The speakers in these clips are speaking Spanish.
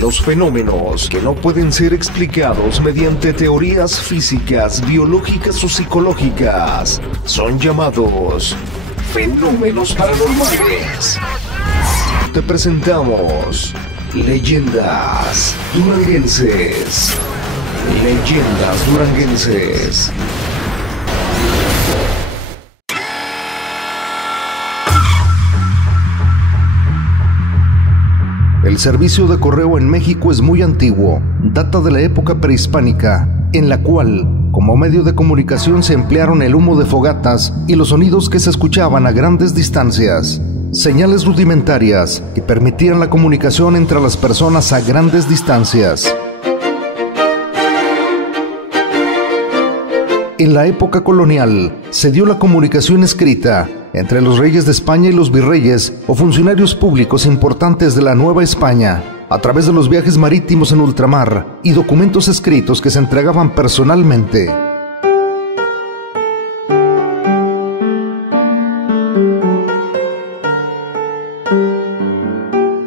Los fenómenos que no pueden ser explicados mediante teorías físicas, biológicas o psicológicas son llamados fenómenos paranormales. Te presentamos Leyendas Duranguenses. Leyendas Duranguenses. El servicio de correo en México es muy antiguo, data de la época prehispánica, en la cual, como medio de comunicación, se emplearon el humo de fogatas y los sonidos que se escuchaban a grandes distancias, señales rudimentarias que permitían la comunicación entre las personas a grandes distancias. En la época colonial se dio la comunicación escrita entre los reyes de España y los virreyes o funcionarios públicos importantes de la Nueva España, a través de los viajes marítimos en ultramar y documentos escritos que se entregaban personalmente.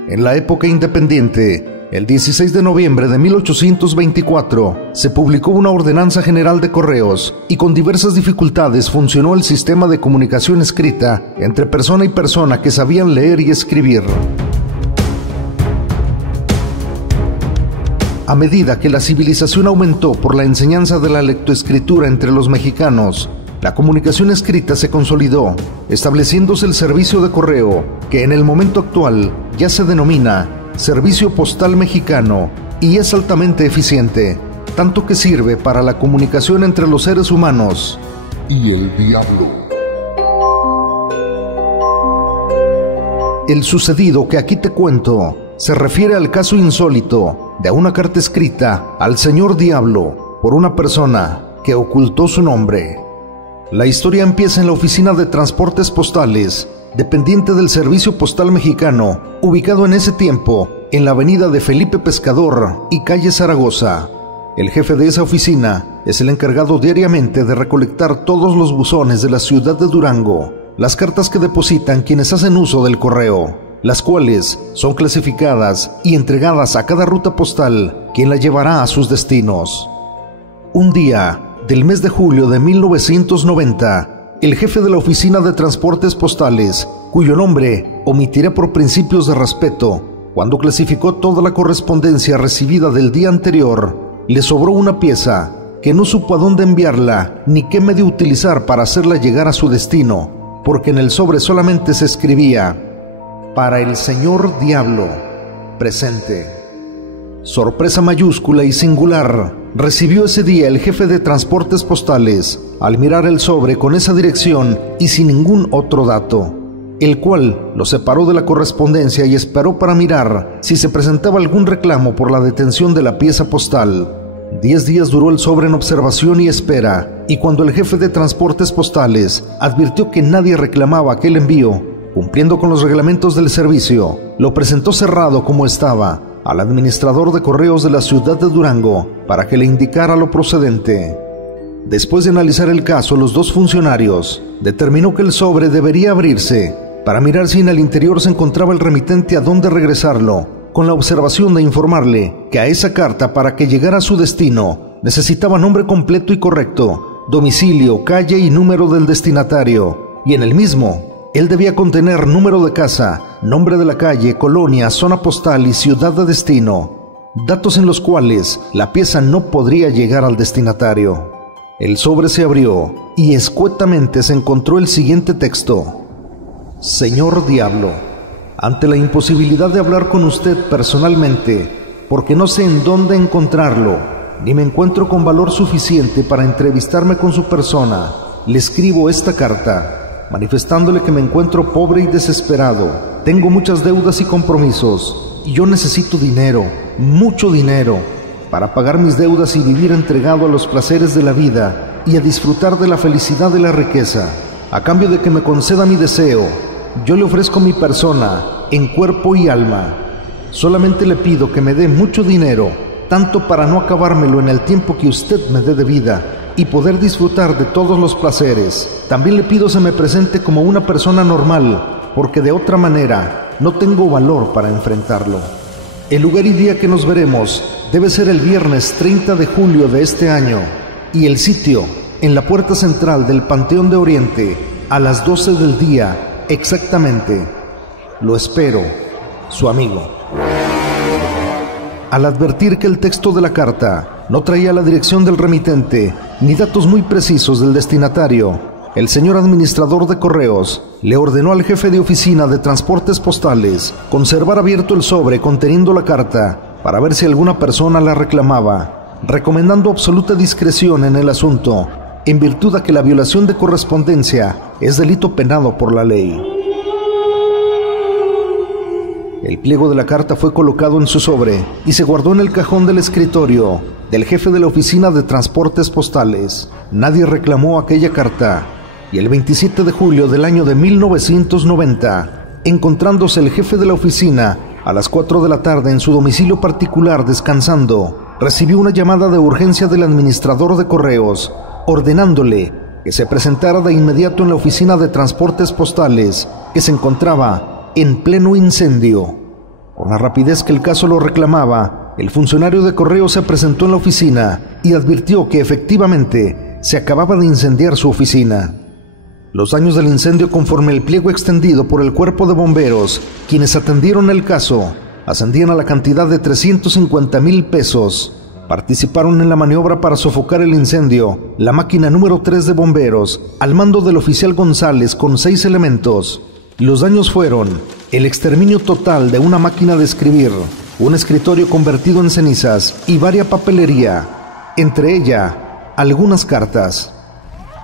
En la época independiente, el 16 de noviembre de 1824, se publicó una ordenanza general de correos y con diversas dificultades funcionó el sistema de comunicación escrita entre persona y persona que sabían leer y escribir. A medida que la civilización aumentó por la enseñanza de la lectoescritura entre los mexicanos, la comunicación escrita se consolidó, estableciéndose el servicio de correo, que en el momento actual ya se denomina Servicio Postal Mexicano, y es altamente eficiente, tanto que sirve para la comunicación entre los seres humanos y el diablo. El sucedido que aquí te cuento se refiere al caso insólito de una carta escrita al señor Diablo por una persona que ocultó su nombre. La historia empieza en la oficina de transportes postales, dependiente del Servicio Postal Mexicano, ubicado en ese tiempo en la avenida de Felipe Pescador y calle Zaragoza. El jefe de esa oficina es el encargado diariamente de recolectar todos los buzones de la ciudad de Durango, las cartas que depositan quienes hacen uso del correo, las cuales son clasificadas y entregadas a cada ruta postal, quien la llevará a sus destinos. Un día del mes de julio de 1990, el jefe de la oficina de transportes postales, cuyo nombre omitiré por principios de respeto, cuando clasificó toda la correspondencia recibida del día anterior, le sobró una pieza que no supo a dónde enviarla ni qué medio utilizar para hacerla llegar a su destino, porque en el sobre solamente se escribía: para el señor Diablo, presente. Sorpresa mayúscula y singular recibió ese día el jefe de transportes postales al mirar el sobre con esa dirección y sin ningún otro dato, el cual lo separó de la correspondencia y esperó para mirar si se presentaba algún reclamo por la detención de la pieza postal. 10 días duró el sobre en observación y espera, y cuando el jefe de transportes postales advirtió que nadie reclamaba aquel envío, cumpliendo con los reglamentos del servicio, lo presentó cerrado como estaba al administrador de correos de la ciudad de Durango para que le indicara lo procedente. Después de analizar el caso, los dos funcionarios determinó que el sobre debería abrirse para mirar si en el interior se encontraba el remitente a dónde regresarlo, con la observación de informarle que a esa carta, para que llegara a su destino, necesitaba nombre completo y correcto, domicilio, calle y número del destinatario, y en el mismo él debía contener número de casa, nombre de la calle, colonia, zona postal y ciudad de destino, datos en los cuales la pieza no podría llegar al destinatario. El sobre se abrió y escuetamente se encontró el siguiente texto: Señor Diablo, ante la imposibilidad de hablar con usted personalmente, porque no sé en dónde encontrarlo, ni me encuentro con valor suficiente para entrevistarme con su persona, le escribo esta carta, manifestándole que me encuentro pobre y desesperado, tengo muchas deudas y compromisos, y yo necesito dinero, mucho dinero, para pagar mis deudas y vivir entregado a los placeres de la vida y a disfrutar de la felicidad de la riqueza. A cambio de que me conceda mi deseo, yo le ofrezco mi persona, en cuerpo y alma. Solamente le pido que me dé mucho dinero, tanto para no acabármelo en el tiempo que usted me dé de vida, y poder disfrutar de todos los placeres. También le pido se me presente como una persona normal, porque de otra manera no tengo valor para enfrentarlo. El lugar y día que nos veremos debe ser el viernes 30 de julio de este año, y el sitio en la puerta central del Panteón de Oriente a las 12 del día exactamente. Lo espero, su amigo. Al advertir que el texto de la carta no traía la dirección del remitente ni datos muy precisos del destinatario, el señor administrador de correos le ordenó al jefe de oficina de transportes postales conservar abierto el sobre conteniendo la carta para ver si alguna persona la reclamaba, recomendando absoluta discreción en el asunto, en virtud de que la violación de correspondencia es delito penado por la ley. El pliego de la carta fue colocado en su sobre y se guardó en el cajón del escritorio del jefe de la oficina de transportes postales. Nadie reclamó aquella carta, y el 27 de julio del año de 1990, encontrándose el jefe de la oficina a las 4 de la tarde en su domicilio particular descansando, recibió una llamada de urgencia del administrador de correos, ordenándole que se presentara de inmediato en la oficina de transportes postales, que se encontraba en pleno incendio. Con la rapidez que el caso lo reclamaba, el funcionario de correos se presentó en la oficina y advirtió que efectivamente se acababa de incendiar su oficina. Los daños del incendio, conforme el pliego extendido por el cuerpo de bomberos, quienes atendieron el caso, ascendían a la cantidad de 350,000 pesos. Participaron en la maniobra para sofocar el incendio la máquina número 3 de bomberos, al mando del oficial González, con 6 elementos. Los daños fueron el exterminio total de una máquina de escribir, un escritorio convertido en cenizas y varia papelería, entre ella algunas cartas.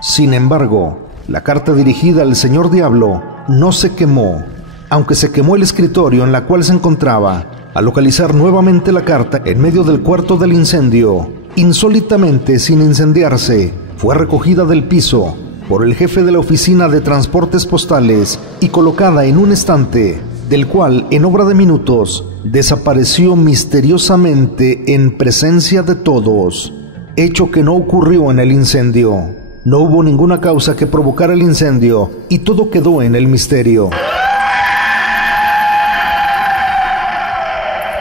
Sin embargo, la carta dirigida al señor Diablo no se quemó, aunque se quemó el escritorio en la cual se encontraba. Al localizar nuevamente la carta en medio del cuarto del incendio, insólitamente sin incendiarse, fue recogida del piso por el jefe de la oficina de transportes postales y colocada en un estante, del cual en obra de minutos desapareció misteriosamente en presencia de todos, hecho que no ocurrió en el incendio. No hubo ninguna causa que provocara el incendio y todo quedó en el misterio.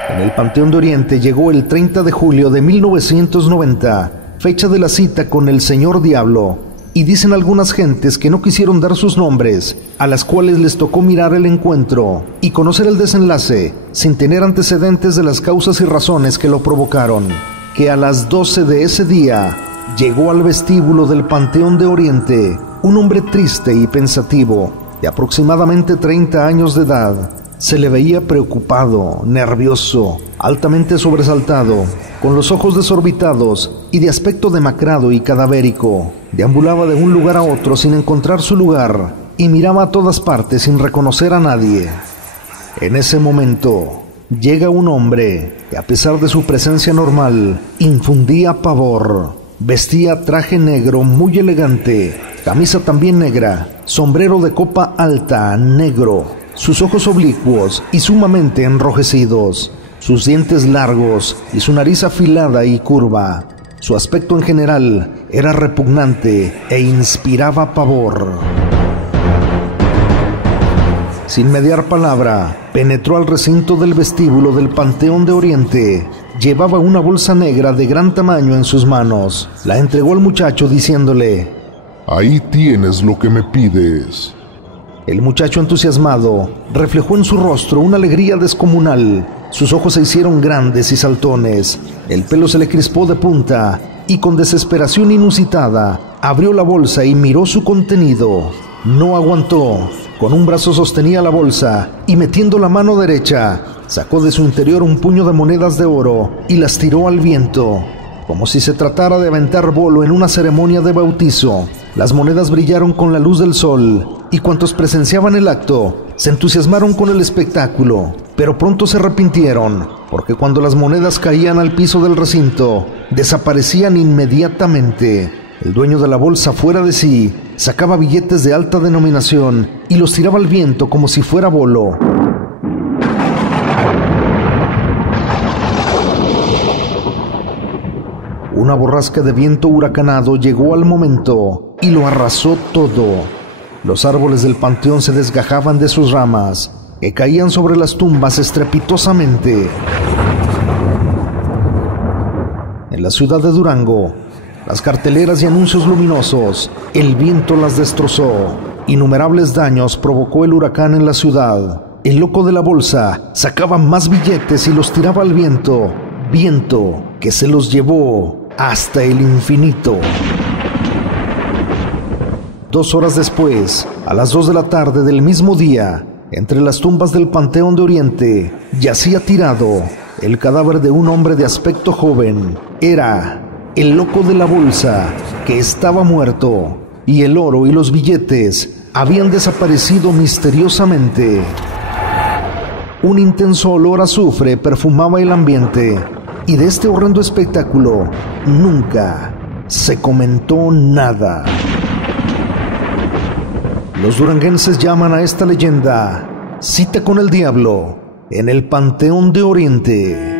En el Panteón de Oriente llegó el 30 de julio de 1990, fecha de la cita con el señor Diablo, y dicen algunas gentes que no quisieron dar sus nombres, a las cuales les tocó mirar el encuentro y conocer el desenlace sin tener antecedentes de las causas y razones que lo provocaron, que a las 12 de ese día llegó al vestíbulo del Panteón de Oriente un hombre triste y pensativo, de aproximadamente 30 años de edad. Se le veía preocupado, nervioso, altamente sobresaltado, con los ojos desorbitados y de aspecto demacrado y cadavérico. Deambulaba de un lugar a otro sin encontrar su lugar y miraba a todas partes sin reconocer a nadie. En ese momento llega un hombre que, a pesar de su presencia normal, infundía pavor. Vestía traje negro muy elegante, camisa también negra, sombrero de copa alta negro, sus ojos oblicuos y sumamente enrojecidos, sus dientes largos y su nariz afilada y curva. Su aspecto en general era repugnante e inspiraba pavor. Sin mediar palabra, penetró al recinto del vestíbulo del Panteón de Oriente. Llevaba una bolsa negra de gran tamaño en sus manos. La entregó al muchacho diciéndole: «Ahí tienes lo que me pides». El muchacho, entusiasmado, reflejó en su rostro una alegría descomunal. Sus ojos se hicieron grandes y saltones, el pelo se le crispó de punta, y con desesperación inusitada, abrió la bolsa y miró su contenido. No aguantó. Con un brazo sostenía la bolsa y, metiendo la mano derecha, sacó de su interior un puño de monedas de oro y las tiró al viento, como si se tratara de aventar bolo en una ceremonia de bautizo. Las monedas brillaron con la luz del sol, y cuantos presenciaban el acto se entusiasmaron con el espectáculo, pero pronto se arrepintieron, porque cuando las monedas caían al piso del recinto, desaparecían inmediatamente. El dueño de la bolsa, fuera de sí, sacaba billetes de alta denominación y los tiraba al viento como si fuera bolo. Una borrasca de viento huracanado llegó al momento y lo arrasó todo. Los árboles del panteón se desgajaban de sus ramas, que caían sobre las tumbas estrepitosamente. en la ciudad de Durango. Las carteleras y anuncios luminosos, el viento las destrozó. Innumerables daños provocó el huracán en la ciudad. El loco de la bolsa sacaba más billetes y los tiraba al viento. Viento que se los llevó hasta el infinito. 2 horas después, a las 2 de la tarde del mismo día, entre las tumbas del Panteón de Oriente, yacía tirado el cadáver de un hombre de aspecto joven. Era el loco de la bolsa, que estaba muerto, y el oro y los billetes habían desaparecido misteriosamente. Un intenso olor a azufre perfumaba el ambiente, y de este horrendo espectáculo nunca se comentó nada. Los duranguenses llaman a esta leyenda Cita con el Diablo en el Panteón de Oriente.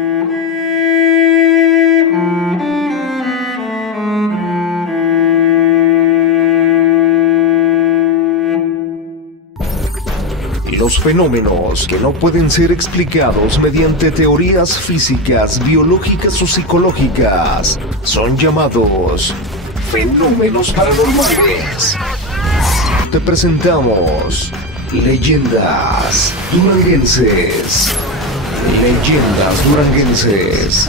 Los fenómenos que no pueden ser explicados mediante teorías físicas, biológicas o psicológicas son llamados fenómenos paranormales. Te presentamos Leyendas Duranguenses. Leyendas Duranguenses.